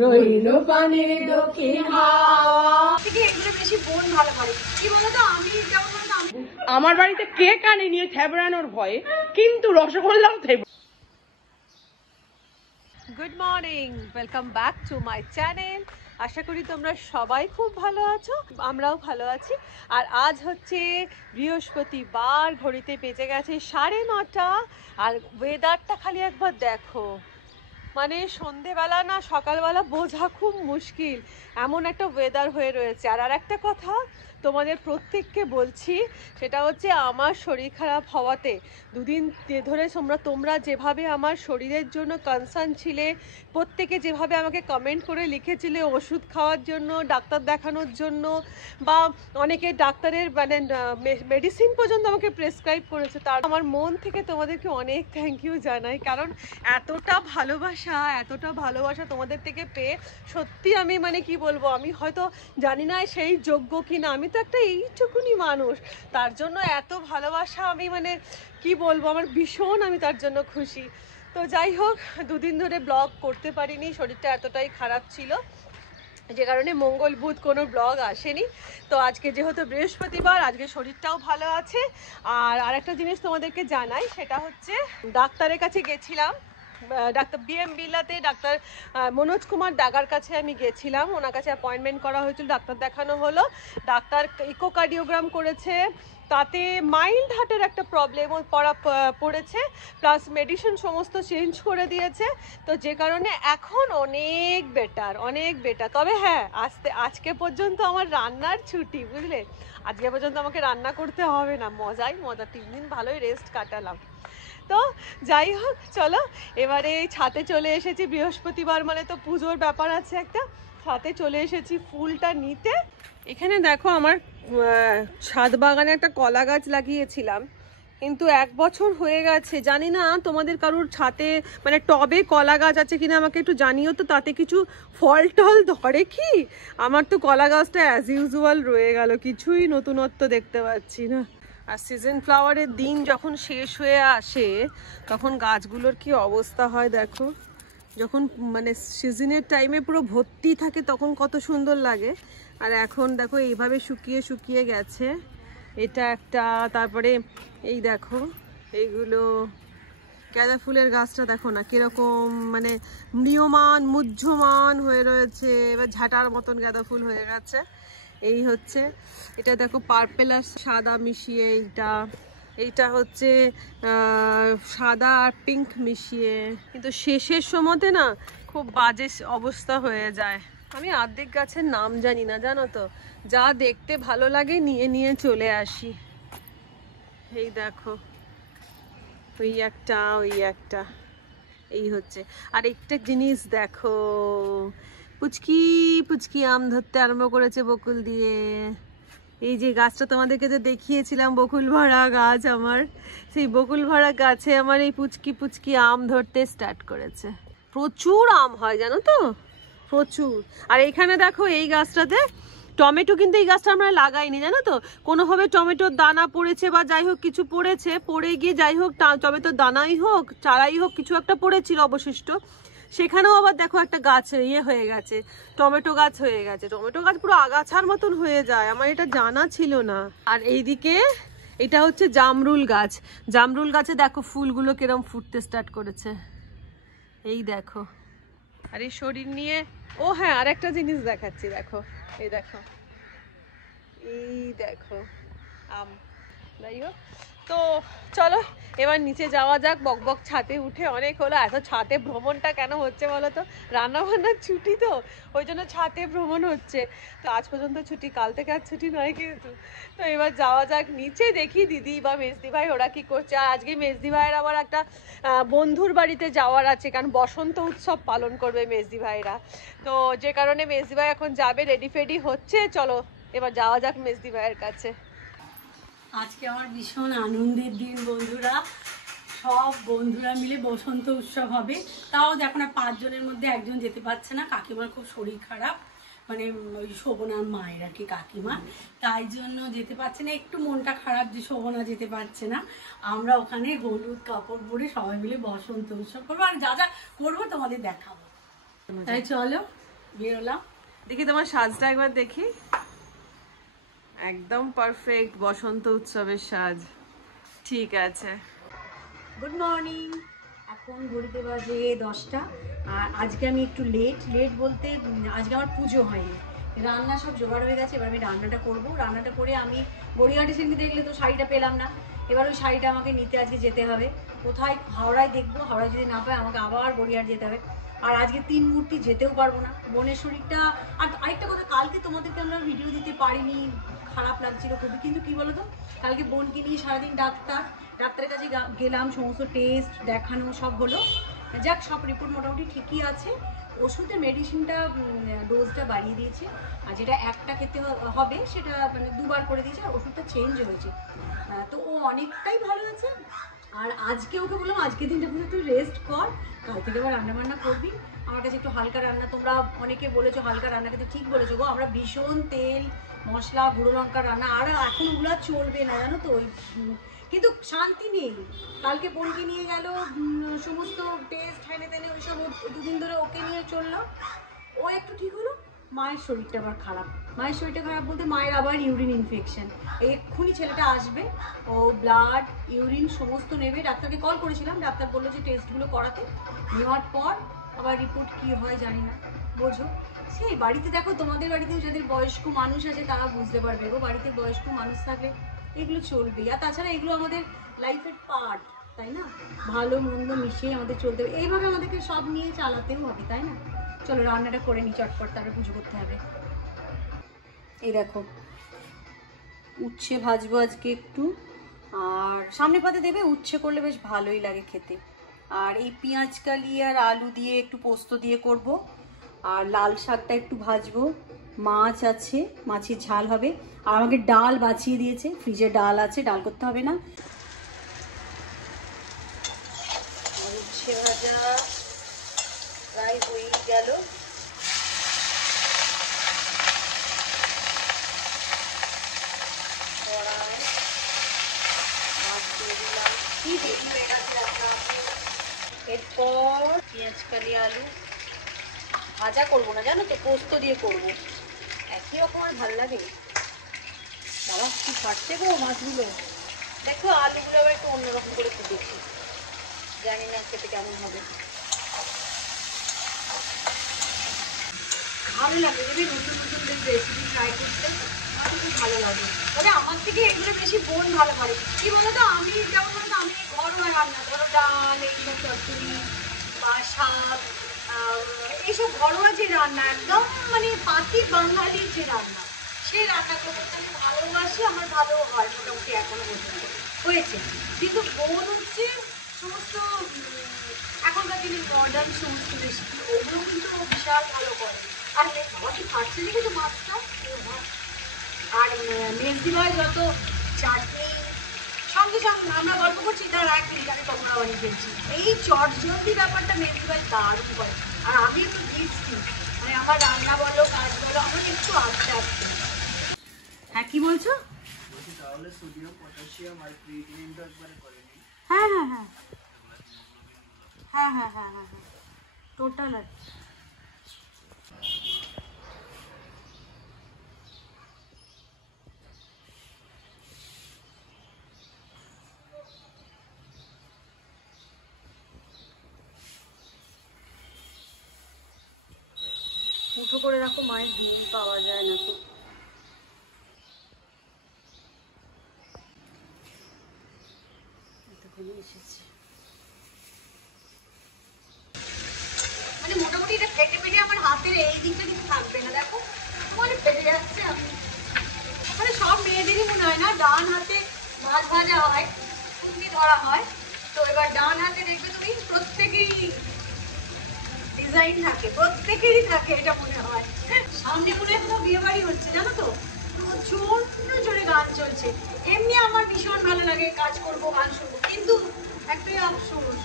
রইল পানের দক্ষিণ হাওয়া থেকে এগুলো বেশি বোন ভালো করে। কি বলতো, আমি যেমন আমার বাড়িতে কেক আনে নিয়ে থেবড়ানোর ভয়ে, কিন্তু রসগোল্লাও থেব। Good morning, welcome back to my channel. আশা করি তোমরা সবাই খুব ভালো আছো, আমরাও ভালো আছি। আর আজ হচ্ছে বৃহস্পতিবার, ঘড়িতে বেজে গেছে 9:30। আর ওয়েদারটা খালি একবার দেখো, মানে সন্ধেবেলা না সকালবেলা বোঝা খুব মুশকিল, এমন একটা ওয়েদার হয়ে রয়েছে। আর একটা কথা তোমাদের প্রত্যেককে বলছি, সেটা হচ্ছে আমার শরীর খারাপ হওয়াতে দুদিন ধরে তোমরা যেভাবে আমার শরীরের জন্য কনসার্ন ছিলে, প্রত্যেকে যেভাবে আমাকে কমেন্ট করে লিখেছিলে ওষুধ খাওয়ার জন্য, ডাক্তার দেখানোর জন্য, বা অনেকে ডাক্তারের মানে মেডিসিন পর্যন্ত আমাকে প্রেসক্রাইব করেছে, তার আমার মন থেকে তোমাদেরকে অনেক থ্যাংক ইউ জানাই। কারণ এতটা ভালোবাসা তোমাদের থেকে পেয়ে সত্যি আমি মানে কি বলবো, আমি হয়তো জানি না সেই যোগ্য কি না, আমি তো একটা এইটুকুনি মানুষ, তার জন্য এত ভালোবাসা আমি মানে কি বলবো, আমার ভীষণ আমি তার জন্য খুশি। তো যাই হোক, দুদিন ধরে ব্লগ করতে পারিনি, শরীরটা এতটাই খারাপ ছিল যে কারণে মঙ্গল বুধ কোনো ব্লগ আসেনি। তো আজকে যেহেতু বৃহস্পতিবার, আজকে শরীরটাও ভালো আছে। আর আরেকটা জিনিস তোমাদেরকে জানাই, সেটা হচ্ছে ডাক্তারের কাছে গেছিলাম, ডাক্তার BM বিড়লাতে ডাক্তার মনোজ কুমার ডাগার কাছে আমি গেছিলাম, ওনার কাছে অ্যাপয়েন্টমেন্ট করা হয়েছিল, ডাক্তার দেখানো হলো। ডাক্তার ইকোকার্ডিওগ্রাম করেছে, তাতে মাইল্ড হার্টের একটা প্রবলেম পড়েছে, প্লাস মেডিসিন সমস্ত চেঞ্জ করে দিয়েছে। তো যে কারণে এখন অনেক বেটার। তবে হ্যাঁ, আজকে পর্যন্ত আমার রান্নার ছুটি, বুঝলে, আজকে পর্যন্ত আমাকে রান্না করতে হবে না। মজা 3 দিন ভালোই রেস্ট কাটালাম। তো যাই হোক, চলো এবারে ছাদে চলে এসেছি। বৃহস্পতিবার মানে তো পুজোর ব্যাপার আছে একটা, ছাদে চলে এসেছি ফুলটা নিতে। এখানে দেখো, আমার ছাদ বাগানে একটা কলা গাছ লাগিয়েছিলাম, কিন্তু 1 বছর হয়ে গেছে। জানি না তোমাদের কারোর ছাদে মানে টবে কলা গাছ আছে কিনা, আমাকে একটু জানিও তো, তাতে কিছু ফল টল ধরে কি। আমার তো কলা গাছটা অ্যাজ ইউজুয়াল রয়ে গেল, কিছুই নতুনত্ব দেখতে পাচ্ছি না। আর সিজন ফ্লাওয়ারের দিন যখন শেষ হয়ে আসে তখন গাছগুলোর কি অবস্থা হয় দেখো, যখন মানে সিজনের টাইমে পুরো ভর্তি থাকে তখন কত সুন্দর লাগে। আর এখন দেখো এইভাবে শুকিয়ে শুকিয়ে গেছে, এটা একটা। তারপরে এই দেখো, এইগুলো গাঁদা ফুলের গাছটা দেখো না কিরকম মানে ম্রিয়মান মুহ্যমান হয়ে রয়েছে, এবার ঝাঁটার মতন গাঁদা ফুল হয়ে গেছে। এই হচ্ছে, এটা দেখো পার্পেল আর সাদা মিশিয়ে, এইটা হচ্ছে সাদা আর পিঙ্ক মিশিয়ে, কিন্তু শেষের সময়তে না খুব বাজে অবস্থা হয়ে যায়। আমি অর্ধেক গাছের নাম জানি না, জানো তো, যা দেখতে ভালো লাগে নিয়ে নিয়ে চলে আসি। এই দেখো, ওই একটা এই হচ্ছে। আর একটা জিনিস দেখো, পুচকি আম ধরতে আরম্ভ করেছে বকুল দিয়ে। এই যে গাছটা তোমাদেরকে যে দেখিয়েছিলাম, বকুল ভরা গাছ আমার, সেই বকুল ভরা গাছে আমার এই পুচকি আম ধরতে স্টার্ট করেছে। প্রচুর আম হয় জানো তো, প্রচুর। আর এইখানে দেখো, এই গাছটাতে টমেটো, কিন্তু এই গাছটা আমরা লাগাইনি জানো তো, কোনোভাবে টমেটোর দানা পড়েছে বা যাই হোক কিছু পড়েছে, পড়ে গিয়ে যাই হোক টমেটোর দানাই হোক চারাই হোক কিছু একটা পড়েছিল অবশিষ্ট, সেখানেও আবার দেখো একটা গাছ হয়ে গেছে, টমেটো গাছ হয়ে গেছে। টমেটো গাছ পুরো আগাছার মতন হয়ে যায়, আমার এটা জানা ছিল না। আর এইদিকে এটা হচ্ছে জামরুল গাছ, জামরুল গাছে দেখো ফুলগুলো কিরম ফুটতে স্টার্ট করেছে, এই দেখো। আর এই শরীর নিয়ে, ও হ্যাঁ, আর একটা জিনিস দেখাচ্ছি, দেখো এই দেখো আম। যাই হোক, তো চলো এবার নিচে যাওয়া যাক। বকবক ছাদে উঠে অনেক হলো, এত ছাদে ভ্রমণটা কেন হচ্ছে বলো তো, রান্না বান্নার ছুটি তো, ওই জন্য ছাদে ভ্রমণ হচ্ছে। তো আজ পর্যন্ত ছুটি, কাল থেকে আর ছুটি নয় কিন্তু। তো এবার যাওয়া যাক নিচে, দেখি দিদি বা মেজদি ভাই ওরা কি করছে। আর আজকে মেজদি ভাইয়ের আবার একটা বন্ধুর বাড়িতে যাওয়ার আছে, কারণ বসন্ত উৎসব পালন করবে মেজদি ভাইরা। তো যে কারণে মেজদি ভাই এখন যাবে, রেডি ফেডি হচ্ছে। চলো এবার যাওয়া যাক মেজদি ভাইয়ের কাছে। আজকে আমার ভীষণ আনন্দের দিন বন্ধুরা, সব বন্ধুরা মিলে বসন্ত উৎসব হবে। তাও দেখো না, 5 জনের মধ্যে একজন যেতে পারছে না, কাকিমার খুব শরীর খারাপ, মানে ওই শোভনার মায়ের আর কি কাকিমা, তাই জন্য যেতে পারছে না। একটু মনটা খারাপ যে শোভনা যেতে পারছে না। আমরা ওখানে হলুদ কাপড় পরে সবাই মিলে বসন্ত উৎসব করবো, আর যা যা করবো তোমাদের দেখাবো। তাই চলো বেরোলাম। দেখি তোমার সাজটা একবার দেখি, একদম পারফেক্ট বসন্ত উৎসবের সাজ। ঠিক আছে। Good morning. এখন ঘড়িতে বাজে 10টা। আর আজকে আমি একটু লেট বলতে আজকে আমার পুজো হয়নি, রান্না সব জোগাড় হয়ে গেছে। এবার আমি রান্নাটা করব, রান্নাটা করে আমি গড়িয়াহাটে সেদিন দেখলে তো শাড়িটা পেলাম না, এবার ওই শাড়িটা আমাকে নিতে আজকে যেতে হবে। কোথায়? হাওড়ায় দেখবো, হাওড়ায় যদি না পাই আমাকে আবার গড়িয়াহাট যেতে হবে। আর আজকে 3 মূর্তি যেতেও পারবো না, বোনের শরীরটা। আর আরেকটা কথা, কালকে তোমাদেরকে আমরা ভিডিও দিতে পারিনি, খারাপ লাগছিল খুবই। কিন্তু কি বলতো, কালকে বোনকে নিয়ে সারাদিন ডাক্তারের কাছে গেলাম, সমস্ত টেস্ট দেখানো সব হলো। যাক, সব রিপোর্ট মোটামুটি ঠিকই আছে। ওষুধের মেডিসিনটা ডোজটা বাড়িয়ে দিয়েছে, আর যেটা একটা খেতে হবে সেটা মানে 2বার করে দিয়েছে, আর ওষুধটা চেঞ্জ হয়েছে। তো ও অনেকটাই ভালো আছে। আর আজকে ওকে বললাম আজকে দিনটা পুরো তুই রেস্ট কর, কাল থেকে আবার রান্নাবান্না করবি। আমার কাছে একটু হালকা রান্না, তোমরা অনেকে বলেছো হালকা রান্না, কিন্তু ঠিক বলেছো গো, আমরা ভীষণ তেল মশলা গুঁড়ো লঙ্কা রান্না, আর এখন ওগুলো চলবে না জানো তো। কিন্তু শান্তি নেই। কালকে বোনকে নিয়ে গেল, সমস্ত টেস্ট হেনে তেনে ওইসব 2 দিন ধরে ওকে নিয়ে চললাম। ও একটু ঠিক হলো, মায়ের শরীরটা আবার খারাপ। মায়ের শরীরটা খারাপ বলতে মায়ের আবার ইউরিন ইনফেকশন। এক্ষুনি ছেলেটা আসবে, ও ব্লাড ইউরিন সমস্ত নেবে। ডাক্তারকে কল করেছিলাম, ডাক্তার বললো যে টেস্টগুলো করাতে, নেওয়ার পর আবার রিপোর্ট কী হয় জানি না। বোঝো, সেই বাড়িতে দেখো, তোমাদের বাড়িতেও যাদের বয়স্ক মানুষ আছে তারা বুঝতে পারবে গো, বাড়িতে বয়স্ক মানুষ থাকলে এগুলো চলবে। আর তাছাড়া এগুলো আমাদের লাইফের পার্ট, তাই না? ভালো মন্দ মিশিয়ে আমাদের চলতে হবে, এইভাবে আমাদেরকে সব নিয়ে চালাতেও হবে, তাই না? চলো রান্নাটা করে নিই চটপট, তারপরে পুজো করতে হবে। এই দেখো, উচ্ছে ভাজবো আজকে একটু, আর সামনে পাতে দেবে, উচ্ছে করলে বেশ ভালোই লাগে খেতে। আর এই পেঁয়াজ কালি আর আলু দিয়ে একটু পোস্ত দিয়ে করব। আর লাল শাকটা একটু ভাজবো, মাছ আছে, মাছের ঝাল হবে। আর আমাকে ডাল বাছিয়ে দিয়েছে, ফ্রিজে ডাল আছে, ডাল করতে হবে না। উচ্ছে ভাজা প্রায় হয়ে গেল। এরপর পেঁয়াজ কালি আলু ভাজা করবো না জানো তো, পোস্ত দিয়ে করবো। একই রকম আর ভালো লাগে। বাবা কি ফাটছে গো মাছগুলো। দেখো আলুগুলো আবার একটু অন্যরকম করে ফুটেছি, জানি না খেতে কেমন হবে। ভালো লাগে যদি নতুন নতুন রেসিপি ট্রাই করতে, আমার খুব ভালো লাগে। তবে আমার থেকে এগুলো বেশি বোন ভালো পারে। কি বলতো, আমি যেমন বলতো, আমি ঘরোয়া রান্না, ধরো ডাল, এইসব চচ্চড়ি বা শাক, এইসব ঘরোয়া যে রান্না, একদম মানে পাতি বাঙালির যে রান্না, সেই রান্না করতে আমি ভালোবাসি, আমার ভালো হয় মোটামুটি এখনো পর্যন্ত হয়েছে। কিন্তু বোন হচ্ছে সমস্ত এখনকার দিনের মডার্ন সমস্ত রেসিপি, ওগুলো কিন্তু বিশাল ভালো করে। আর আমার কি ফাটছে দেখেছো মাছটা। আর মেজদি ভাই যত চাটনি, সঙ্গে সঙ্গে আমরা গল্প করছি, তার 1 মিনিট আমি পকোড়া বানিয়ে ফেলছি। এই চটজলদি ব্যাপারটা মেজদি ভাই দারুণ করে। আর আমি একটু দিচ্ছি, মানে আমার রান্না বলো কাজ বলো আমার একটু আস্তে আস্তে। হ্যাঁ কি বলছো? হ্যাঁ হ্যাঁ হ্যাঁ হ্যাঁ হ্যাঁ হ্যাঁ হ্যাঁ হ্যাঁ টোটাল আর মুঠো করে রাখো, মায়ের ডিম পাওয়া যায় না তো। এসেছে মানে মোটামুটি এটা ফেটে ফেটে আমার হাতের এই দিকটা কিছু থাকবে না, দেখো মানে ফেটে যাচ্ছে। আমি মানে সব মেয়েদেরই মনে হয় না ডান হাতে মাছ ভাজা হয়, কুন্দি ধরা হয়, তো এবার ডান হাতে দেখবে তুমি প্রত্যেকেরই ডিজাইন থাকে, প্রত্যেকেরই থাকে এটা মনে হয়। সামনে মনে হয় কোনো বিয়ে বাড়ি হচ্ছে জানো তো, প্রচুর জোরে গান চলছে। এমনি আমার ভীষণ ভালো লাগে, কাজ করবো গান শুনবো, কিন্তু একটাই আফসোস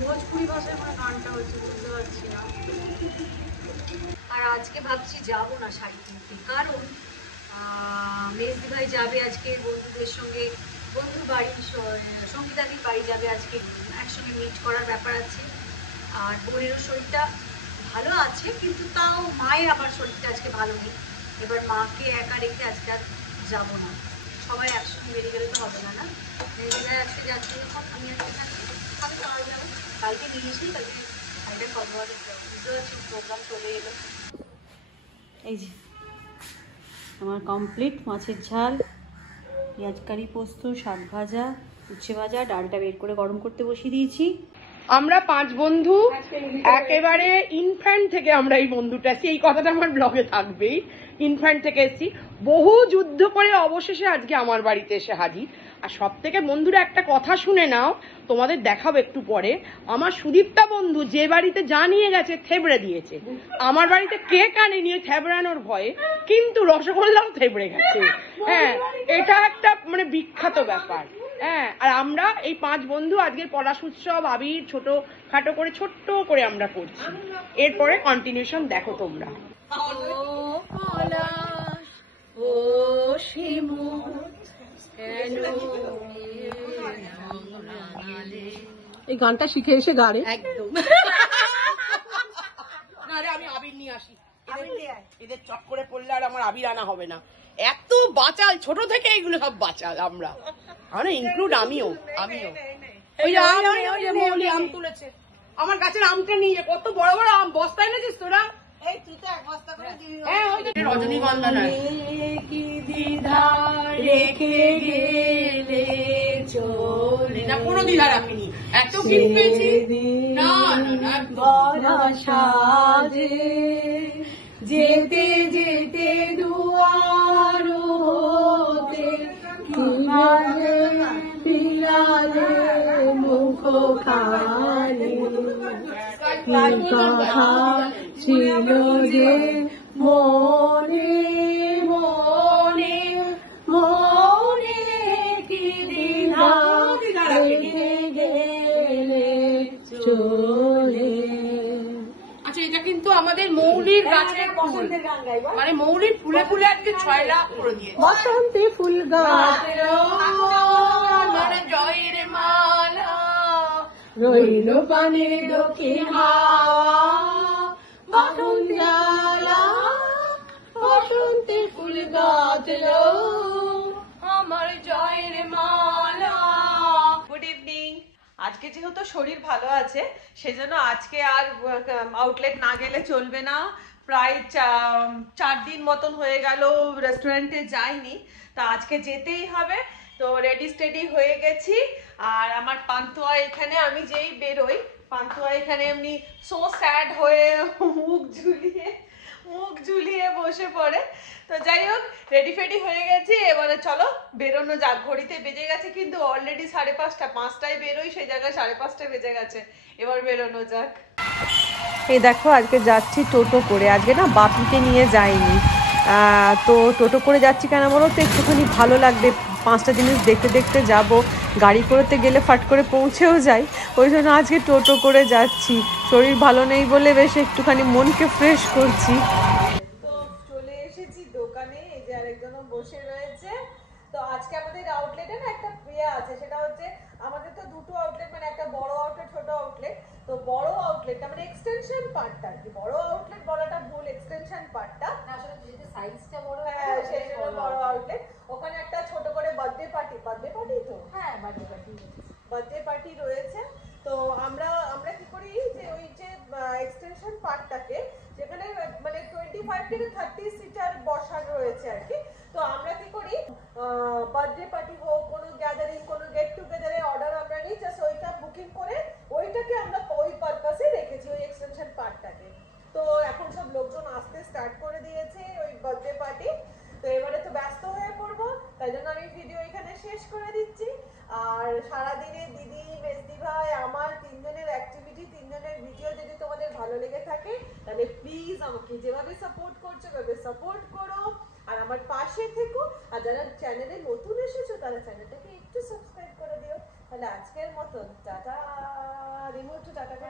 ভোজপুরি ভাষায় কোনো গানটা হচ্ছে বুঝতে পারছি না। আর আজকে ভাবছি যাবো না শাড়ি কিনতে, কারণ মেজদি ভাই যাবে আজকে বন্ধুদের সঙ্গে, বন্ধুর বাড়ি, সঙ্গীতাদির বাড়ি যাবে আজকে, একসঙ্গে মিট করার ব্যাপার আছে। আর বোনেরও শরীরটা ভালো আছে, কিন্তু তাও মায়ের আবার শরীরটা আজকে ভালো নেই। এবার মাকে একা রেখে আজকে আর যাবো না, সবাই একসঙ্গে বেরিয়ে গেলে তো হবে না, না আজকে যাচ্ছি যখন আমি আজকে কালকে পাওয়া যাবো, কালকে নিয়ে এসেই কালকে কালকে কতবার বুঝতে পারছি প্রোগ্রাম চলে এলো। এই যে আমার কমপ্লিট মাছের ঝাল, পেঁয়াজ কারি পোস্ত, শাক ভাজা, উচ্ছে ভাজা, ডালটা বের করে গরম করতে বসিয়ে দিয়েছি। আমরা 5 বন্ধু একেবারে ইনফ্যান্ট থেকে আমরা এই বন্ধুটা আছি, এই কথাটা আমার ব্লগে থাকবেই। ইনফ্যান্ট থেকে এসেছি, বহু যুদ্ধ করে অবশেষে আজকে আমার বাড়িতে এসে হাজির। আর সব থেকে বন্ধুরা একটা কথা শুনে নাও, তোমাদের দেখাবো একটু পরে। আমার সুদীপ্তা বন্ধু যে বাড়িতে যা নিয়ে গেছে থেবড়ে দিয়েছে। আমার বাড়িতে কেক আনেনি ওই থেবড়ানোর ভয়ে, কিন্তু রসগোল্লাও থেবড়ে গেছে। হ্যাঁ, এটা একটা মানে বিখ্যাত ব্যাপার। হ্যাঁ, আর আমরা এই 5 বন্ধু আজকের পলাশ উৎসব আবির ছোট খাটো করে ছোট্ট করে আমরা করছি। এরপরে কন্টিনিউশন দেখো তোমরা। এই গানটা শিখে এসে গাড়ে একদম আমি আবির নিয়ে আসি, এদের চট করে পড়লে আর আমার আবির আনা হবে না। এত বাচাল, ছোট থেকে এইগুলো সব বাচাল আমরা, মানে ইনক্লুড আমিও। ওই যে মৌলি আম তুলেছে, আমার গাছের আমটা নিয়ে কত বড় বড় আম বস্তায় এনেছিস তোরা? রজনীগন্ধা নয়, কোনো দ্বিধা রাখিনি, এত গিফট পেয়েছি। না যেতে যেতে দুয়ার হতে পিলালে মুখ খালি, কথা ছিল যে মনে মনে মনে কি দ্বিধা রেখে গেলে চলে। আচ্ছা, এটা কিন্তু আমাদের মৌলির গাছের ফুল, মানে মৌলির ফুলে ফুলে আজকে 6 লাখ করে দিয়ে বসন্তে ফুল গাছ জয়ের মালা রইল পানে দক্ষিণ হাওয়া, বাটন জ্বালা বসন্তে ফুল গাছলো আমার জয়ের মালা। Good evening. আজকে যেহেতু শরীর ভালো আছে সেজন্য আজকে আর আউটলেট না গেলে চলবে না। প্রায় 4 দিন মতন হয়ে গেল রেস্টুরেন্টে যাইনি, তা আজকে যেতেই হবে। তো রেডি স্টেডি হয়ে গেছি। আর আমার পান্তুয়া এখানে, আমি যেই বেরোই পান্তুয়া এখানে এমনি সো স্যাড হয়ে মুখ ঝুলিয়ে বসে পড়ে। তো যাই হোক, রেডি ফেডি হয়ে গেছি, এবারে চলো বেরোনো যাক। ঘড়িতে বেজে গেছে কিন্তু অলরেডি 5:30, 5টায় বেরোই সেই জায়গায় 5:30 বেজে গেছে, এবার বেরোনো যাক। এই দেখো আজকে যাচ্ছি টোটো করে, আজকে না বাপিকে নিয়ে যাইনি। তো টোটো করে যাচ্ছি কেন বলো তো, একটুখানি ভালো লাগবে, 5টা জিনিস দেখতে দেখতে যাব। গাড়ি করেতে গেলে ফাট করে পৌঁছেও যাই, ওই জন্য আজকে টোটো করে যাচ্ছি। শরীর ভালো নেই বলে বেশ একটুখানি মনকে ফ্রেশ করছি। তো চলে এসেছি দোকানে, এই যে আরেকজনও বসে রয়েছে। তো আজকে আমাদের আউটলেটে না একটা ইয়ে আছে, সেটা হচ্ছে আমাদের তো দুটো আউটলেট, মানে একটা বড় আউটলেট ছোট আউটলেট। তো বড় আউটলেটটা মানে এক্সটেনশন পার্টটা, আর কি বড় আউটলেট বলাটা ভুল, এক্সটেনশন পার্টটা আসলে যেটা সাইজটা বড়, হ্যাঁ সেই জন্য বড় আউটলেট। ওখানে একটা ছোট করে বার্থডে পার্টি তো, হ্যাঁ বার্থডে পার্টি রয়েছে। তো আমরা কি করি যে ওই যে এক্সটেনশন পার্টটাকে, যেখানে মানে 25 থেকে 30 সিটার বসানো রয়েছে আর কি। তো আমরা কি করি, বার্থডে পার্টি হোক, কোনো গ্যাদারিং, কোনো গেট টুগেদারে অর্ডার আমরা নিই, জাস্ট ওইটা বুকিং করে ওইটাকে আমরা ওই পারপাসে রেখেছি, ওই এক্সটেনশন পার্টটাকে। তো এখন সব লোকজন আসতে স্টার্ট করে দিয়েছে ওই বার্থডে পার্টি। তো এবারে তো ব্যস্ত হয়ে পড়বো, তাই জন্য আমি ভিডিও এখানে শেষ করে দিচ্ছি। আর সারাদিনে দিদি, মেজদি ভাই, আমার 3 জনের অ্যাক্টিভিটি, 3 জনের ভিডিও যদি তোমাদের ভালো লেগে থাকে তাহলে প্লিজ আমাকে যেভাবে সাপোর্ট করছো সেভাবে সাপোর্ট করো, আর আমার পাশে থেকো। আর যারা চ্যানেলে নতুন এসেছো তারা চ্যানেলটাকে একটু সাবস্ক্রাইব করে দিও। তাহলে আজকের মতন টাটা, রিমোট টাটা।